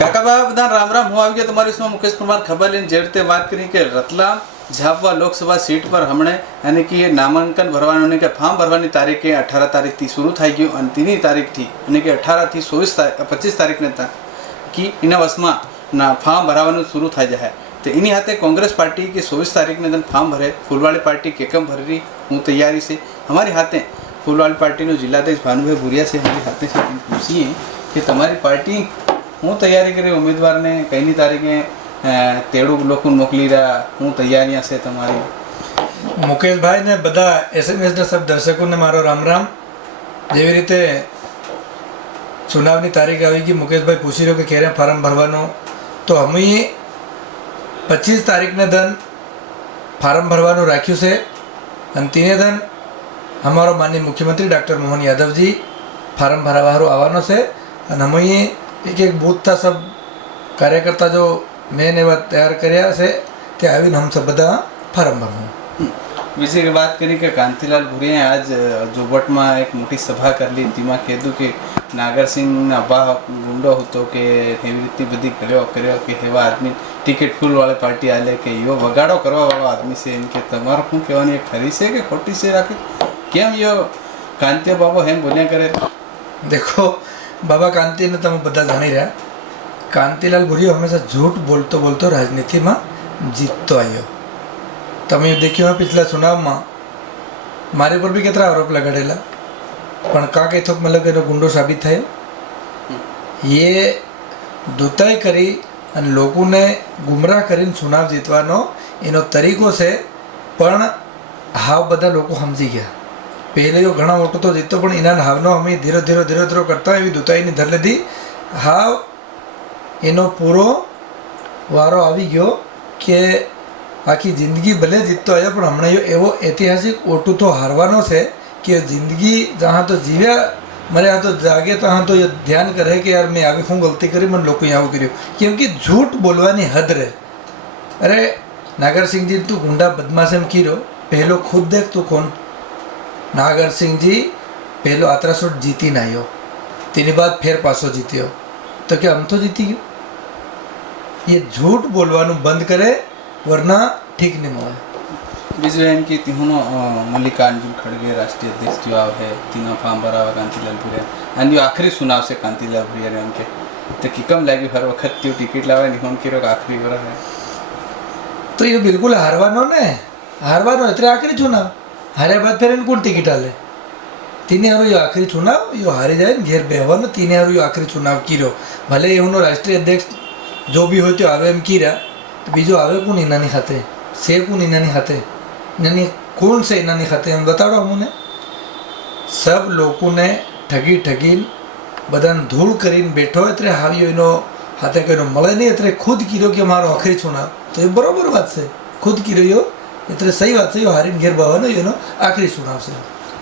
કાકાબા બધા રામ રામ. હું આવી ગયો તમારી શું મુકેશ પરમાર ખબર લઈને જે રીતે વાત કરી કે રતલામ ઝાપવા લોકસભા સીટ પર હમણે અને કે નામાંકન ભરવાનું કે ફોર્મ ભરવાની તારીખે 18 તારીખથી શરૂ થઈ ગયું અને તેની તારીખથી અને કે 18 થી 25 તારીખને કે એના વસમાં ના ફોર્મ ભરવાનું શરૂ થઈ જાય તો એની હાથે કોંગ્રેસ પાર્ટી કે 24 તારીખને તને ફોર્મ ભરે ફૂલવાડી પાર્ટી કેકમ ભરી હું તૈયારી છે અમારી હાથે ફૂલવાડી પાર્ટીનો જિલ્લાધીશ ભાનુભાઈ ભુરિયા છે અમારી હાથે છે પૂછીએ કે તમારી પાર્ટી હું તૈયારી કરી ઉમેદવારને કઈની તારીખે તેડું લોકો મોકલી રહ્યા હું તૈયારી હશે તમારી મુકેશભાઈ ને બધા એસએમએસના સબ દર્શકોને મારો રામ રામ. જેવી રીતે ચુનાવની તારીખ આવી ગઈ, મુકેશભાઈ પૂછી રહ્યો કે ક્યારે ફોર્મ ભરવાનું, તો અમે 25 તારીખને ધન ફોર્મ ભરવાનું રાખ્યું છે અને તેને ધન અમારો માનનીય મુખ્યમંત્રી ડૉક્ટર મોહન યાદવજી ફોર્મ ભરવાવાળો આવવાનો છે અને અમે એક એક બૂથ था सब कार्यकर्ता जो मैंने एवं तैयार કર્યા છે તે આવીને हम सब બધા ફોર્મ ભરવું. બીજી વાત કરી કે કાંતિલાલ ભુરિયાએ આજ જોબટમાં એક મોટી સભા કરી તેમાં કીધું કે નાગરસિંહના અભાવ ગુંડો હતો કે એવી રીતે બધી કર્યો કે એવા આદમી ટિકિટ ફૂલવાળી પાર્ટી આલે કે એવો વગાડો કરવાવાળો આદમી છે એમ કે તમારું શું કહેવાની એક ખરી છે કે ખોટી છે રાખે કેમ એવો કાંતિયો બાબો એમ બોલ્યા કરે? દેખો બાબા કાંતિને તમે બધા જાણી રહ્યા, કાંતિલાલ ભુરિયો હંમેશા झूठ बोलतो बोलतो રાજનીતિમાં જીતતો આવ્યો. તમે દેખ્યું પિછલા ચુનાવમાં મારી પર બી કેટલા આરોપ લગાડેલા પણ કાંક એ થોક મતલબ એનો ગુંડો સાબિત થયો. એ દુતાઈ કરી અને લોકોને ગુમરાહ કરીને ચુનાવ જીતવાનો એનો તરીકો છે, પણ હાવ બધા લોકો સમજી ગયા. પહેલે જો ઘણા મોટો તો જીતતો પણ એના હાવનો અમે ધીરે ધીરે કરતા એવી દુતાઈની ધર લીધી. હાવ એનો પૂરો વારો આવી ગયો કે આખી જિંદગી ભલે જીતતો આવ્યો પણ હમણાં એવો ઐતિહાસિક ઓટું તો હારવાનો છે કે જિંદગી જहाँ તો જીવ્યા મર્યા તો જાગે ત્યાં તો એ ધ્યાન કરે કે યાર મેં આવી શું ગલતી કરી, મને લોકોએ આવું કર્યું. કેમ કે झूठ બોલવાની હદ રહે. અરે નાગરસિંહજી તું ગુંડા બદમાશ એમ કીધો, પહેલો ખુદ દેખ તું કોણ. નાગરસિંહજી પહેલો આત્રાસોટ જીતીને આવ્યો, તેની બાદ ફેર પાછો જીત્યો, તો કે આમ તો જીતી ગયો. એ झूठ બોલવાનું બંધ કરે વરના ઠીક નહીં મળે. બીજું એમ કે તીહોનો મલ્લિકાર્જુન ખડગે રાષ્ટ્રીય અધ્યક્ષ જો આવે તીનો ફોર્મ ભરાવા કાંતિલાલ ભુરિયા અને આખરી સુનાવ છે કાંતિલાલ ભુરિયા એમ કે તો કેમ લાગ્યું હર વખત તેઓ ટિકિટ લાવે નિહોન કર્યો કે આખરી વરસ તો એ બિલકુલ હારવાનો ને, હારવાનો એટલે આખરી ચુનાવ હાર્યા બાદ ફેર એને કોણ ટિકિટ આલે? તેને હારું એ આખરી ચુનાવ એ હારી જાય ને ઘેર બેહવાનો, તેને હારું એ આખરી ચુનાવ કર્યો. ભલે એમનો રાષ્ટ્રીય અધ્યક્ષ જો બી હોય તો આવે એમ કર્યા, તો બીજો આવે કોણ એનાની સાથે છે? કોણ એનાની સાથે? એનાની કોણ છે એનાની સાથે એમ બતાડો અમને. સબ લોકોને ઠગીને બધાને ધૂળ કરીને બેઠો એટલે હાવ્યો એનો હાથે કોઈનો મળે નહીં એટલે ખુદ કર્યો કે મારો આખરી ચુનાવ, તો એ બરાબર વાત છે. ખુદ કર્યો એટલે સહી વાત છે, હારીને ઘેર બહાવાનો એનો આખરી ચુનાવ છે.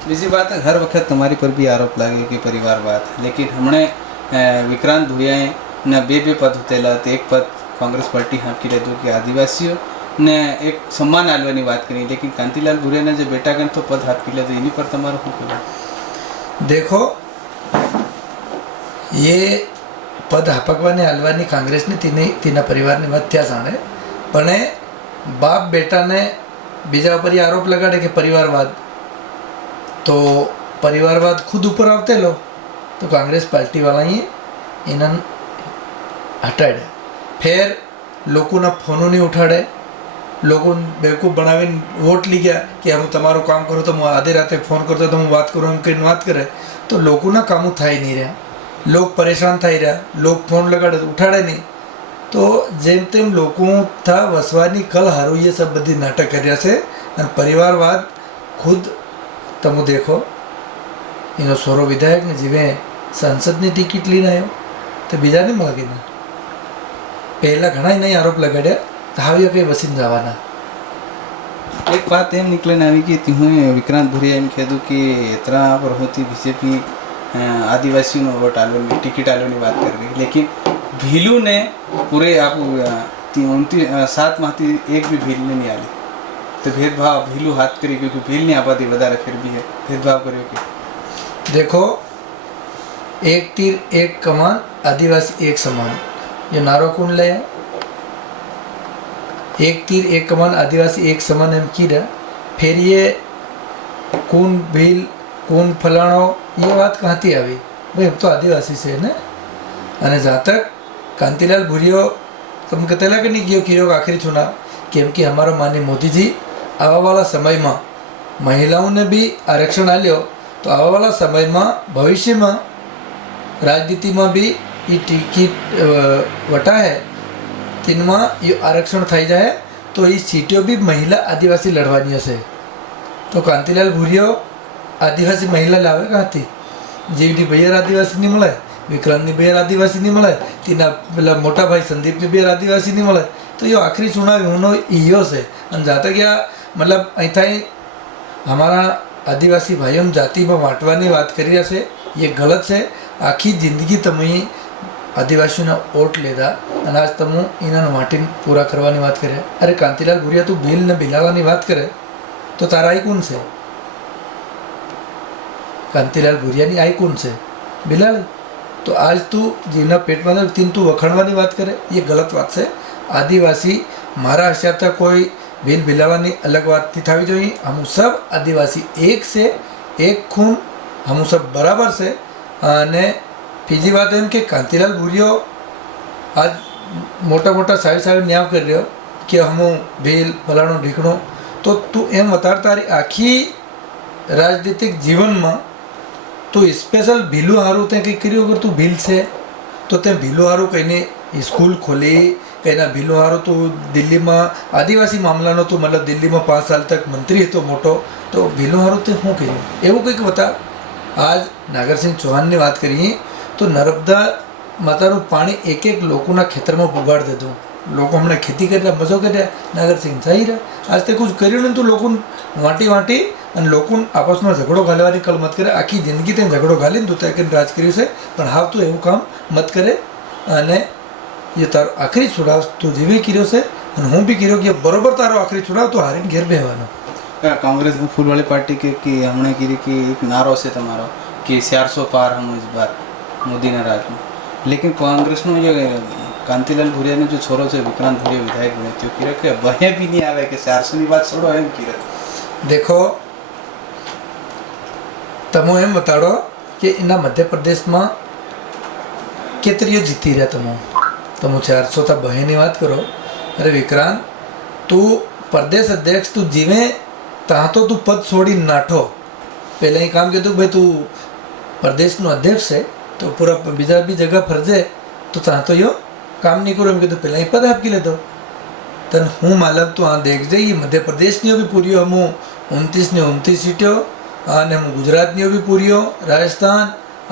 બીજી વાત હર વખત તમારી પર બી આરોપ લાગે કે પરિવારવાદ, લેકિન હમણે વિક્રાંત ભુરિયાએ ના બે પદ હતેલા એક પદ કોંગ્રેસ પાર્ટી હાંકી લીધું કે આદિવાસીઓ ને એક સન્માન આલવાની વાત કરી, લેકિન કાંતિલાલ ભુરિયાના જે બેટા ગણ તો પદ હાંકી લીધું એની પર તમારું શું કહેવું? દેખો એ પદ હાપકવાની હાલવાની કોંગ્રેસની તેના પરિવારની વાત ત્યાં જાણે, પણ એ બાપ બેટાને બીજા ઉપર આરોપ લગાડે કે પરિવારવાદ, તો પરિવારવાદ ખુદ ઉપર આવતેલો તો કોંગ્રેસ પાર્ટીવાળાએ એના હટાડે. ફેર લોકોના ફોનો નહીં ઉઠાડે, લોકોને બેવકૂફ બનાવીને વોટ લઈ ગયા કે હું તમારું કામ કરું તો હું આધી રાતે ફોન કરતો તો હું વાત કરું એમ કહીને વાત કરે તો લોકોના કામો થાય નહીં રહ્યા, લોક પરેશાન થઈ રહ્યા, લોક ફોન લગાડે ઉઠાડે નહીં. તો જેમ તેમ લોકો થા વસવાની કલ હારું એ સબ બધી નાટક કર્યા છે. અને પરિવારવાદ ખુદ તમે દેખો એનો સોરો વિધાયકને જીવે સંસદની ટિકિટ લઈને આવ્યો તો બીજા નહીં માગી ના. પહેલાં ઘણા નહીં આરોપ લગાડ્યા તો હાવ્યા કંઈ વસીને જવાના. એક વાત એમ નીકળીને આવી ગઈ હતી, હું વિક્રાંત ભુરિયા એમ કહેતું કે એતરા પર હોતી બીજેપી આદિવાસીઓનો વોટ આલવાની ટિકિટ આલવાની વાત કરી રહી, લેકિન ભીલુને પૂરે आप 7 માહથી એક બી ભીલને નહીં આલી તો ભેદભાવ ભીલું હાથ કરી ગયું કે ભીલની આબાદી વધારે ફેર બી ભેદભાવ કર્યો કે देखो एक तीर एक कमान आदिवासी एक समान. ये नारो कौन ले एक तीर एक कमान आदिवासी एक समान एम की रहा फिर ये कौन भील कौन फलाणो ये बात कहाँ थी આવી ભાઈ हम तो आदिवासी से ने અને जहाँ तक कांतिलाल भूरियो तुम कहते कि नहीं कियो किरो आखिरी चुनाव केम कि हमारा माननीय मोदी जी आवा वाला समय में महिलाओं ने भी आरक्षण आल्यो तो आवा वाला समय में भविष्य में राजनीति में भी ये टिकट वटा है तिनमा ये आरक्षण थी जाए तो ये सीटों भी महिला आदिवासी लड़वानी से तो कांतिलाल भूरियो आदिवासी महिला लावे कहाँ थी जीवनी भैया आदिवासी नहीं મળે વિક્રાંતની બેર આદિવાસી નહીં મળે તેના પેલા મોટા ભાઈ સંદીપની બેર આદિવાસી નહીં મળે તો એ આખરી ચુનાવ એનો ઈયો છે અને જાતે કે મતલબ અહીંથી અમારા આદિવાસી ભાઈઓને જાતિમાં વાંટવાની વાત કરી રહ્યા છે એ ગલત છે આખી જિંદગી તમે આદિવાસીઓના વોટ લીધા અને આજ તમે એના વાંટીને પૂરા કરવાની વાત કરે અરે કાંતિલાલ ભૂરિયા તું બિલ ને બિલાવાની વાત કરે તો તારા આઈ કોણ છે કાંતિલાલ ભૂરિયાની આઈ કોણ છે બિલાડી तो आज तू जीना पेट में तीन तू वखड़वानी बात करे ये गलत बात है आदिवासी मारा हिसाब तक कोई बिल बिलावानी अलग बात थी थावी जो हम सब आदिवासी एक से एक खून हम सब बराबर से ने बीजी बात एम कि कांतिलाल भूरियो आज मोटा मोटा साहेब साहेब न्याय कर रहे हो कि हम बिल फलाणो ढीकणो तो तू एम बता तारी आखी राजनीतिक जीवन में तो स्पेशल भीलू हारू ते कहीं करियो अगर तू भील से तो ते भीलू हारू कहीं स्कूल खोली कहीं भीलू हारू तू दिल्ली में आदिवासी मामला नो तू मतलब दिल्ली में 5 साल तक मंत्री है तो मोटो तो भीलू हारू ते हूँ करियो एवं कंईक बता आज नागर सिंह चौहान ने बात करी तो नर्मदा माता पानी एक एक लोगों खेतर में पुगाड़ दे दो लोग हमने खेती कर मजो कर नागर सिंह सही रहा आज ते कुछ करियो नहीं तो लोग वाटी वाटी અને લોકો આપસમાં ઝઘડો ઘાલવાની કલ મત કરે આખી જિંદગી તેને ઝઘડો ઘાલીને તું ત્યાં રાજ કર્યું છે પણ હાવ તું એવું કામ મત કરે અને એ તારો આખરી ચુનાવ તું જેવી કર્યો છે અને હું બી કર્યો કે બરોબર તારો આખરી ચુનાવ તું હારીને ઘેર બેહવાનો कांग्रेस फूल वाली पार्टी के कि हमने की कि एक नारो से तुम्हारा कि 400 पार हम इस बार मोदी ने राज में लेकिन कांग्रेस में ये कांतिलाल भूरिया ने जो छोरो से विक्रांत भूरिया विधायक बने तो किरा के वह भी नहीं आवे कि 400 ની વાત છોડો એમ કિરા देखो तमो एम बताड़ो कि इना मध्य प्रदेश में केतरीयो जीती रहा तमो 400 था बहनी बात करो अरे विक्रांत तू प्रदेश अध्यक्ष तू जीवे ता तो तू पद छोड़ी नाठो पहले ही काम किया भाई तू प्रदेश नो अध्यक्ष है तो पूरा बीजा भी जगह फरजे तो ता तो यो काम नहीं करो एम कि पहले ही पद आपकी ले दो तन हूँ मालूम तो हाँ देख जाइए मध्य प्रदेश ની भी पूरी हम 29 ને 29 सीटों અને गुजरात ની भी पूरी राजस्थान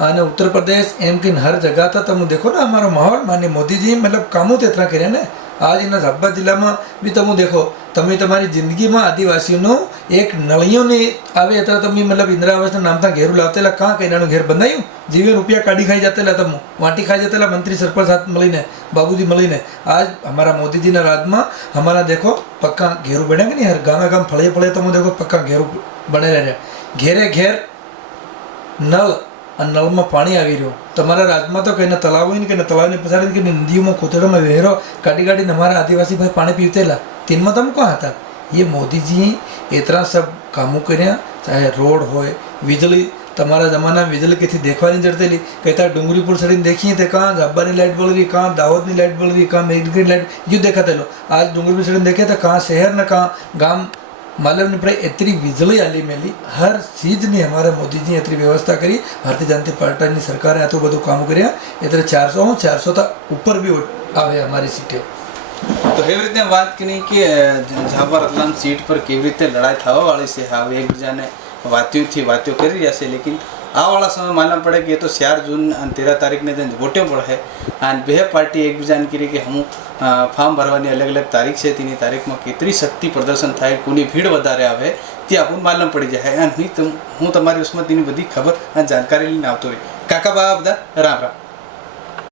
અને उत्तर प्रदेश एम कि हर जगह था तुम देखो ना हमारा माहौल माननीय मोदी जी मतलब कामों तो इतना करे ने आज इन झाबा जिला में भी तुम देखो તમે તમારી જીંદગીમાં આદિવાસીઓનો એક નળીઓ ને આવે એટલે તમે મતલબ ઇન્દિરા આવાસના નામતા ઘેરું લાવતેલા કાં કઈનાનું ઘેર બંધાયું જીવે રૂપિયા કાઢી ખાઈ જતેલા તમે વાટી ખાઈ જતેલા મંત્રી સરપંચ હાથ મળીને બાબूजी મળીને आज हमारा मोदी जी ना राज में हमारा देखो पक्का घेरू बने कि नहीं हर गाँव गाँव फळे फळे तुम देखो पक्का घेरू बने रहे घेरे घेर नल और नल में पानी आई रो तमारा राज में तो कहीं तलाव ही नहीं कहीं तलाव नहीं पछाड़ी कि नदियों में खोतड़ों में वेरो गाड़ी गाड़ी हमारा आदिवासी भाई पानी पीतेला तीन में तुम कहाँ था ये मोदी जी इतना सब कामों कर्या चाहे रोड हो वीजली तमारा जमाना में वीजली कितनी देखवा नहीं जड़तेली कहता डूंगरीपुर सड़ी देखिए थे कहाँ झाबा की लाइट बल रही कहाँ दाहोद की लाइट बल रही कहाँ मेघ की लाइट जो देखा थे लो आज डूंगरीपुर सड़ी देखे तो कहाँ शहर न कहाँ गाँव मालूम नहीं पड़े इतनी बिजली आली मेली हर चीज़ ने हमारे मोदी जी इतनी व्यवस्था करी भारतीय जनता पार्टी की सरकार तो બધું काम કર્યા इतने 400 था ऊपर भी आवे हमारी सीटें तो एवं रीते बात करी कि झाबा रतलाम सीट पर केवी रीते लड़ाई थवा वाली से हाँ एक बीजा ने वात्यों करी रहा है लेकिन आ वाला समय मालूम पड़े कि ये तो 4 जून 13 तारीख ने दिन वोटिंग पड़ा है और बे पार्टी एक बीजा ने करी कि हम फॉर्म भरवानी अलग अलग तारीख से तीनी तारीख में केतरी शक्ति प्रदर्शन थाय कोनी भीड़ वधारे आवे ते आपन मालूम पड़ी जाए हूँ तमारी उसमें तीनी बधी खबर जानकारी लईने आवतो रही काका बाबा बधा राम राम।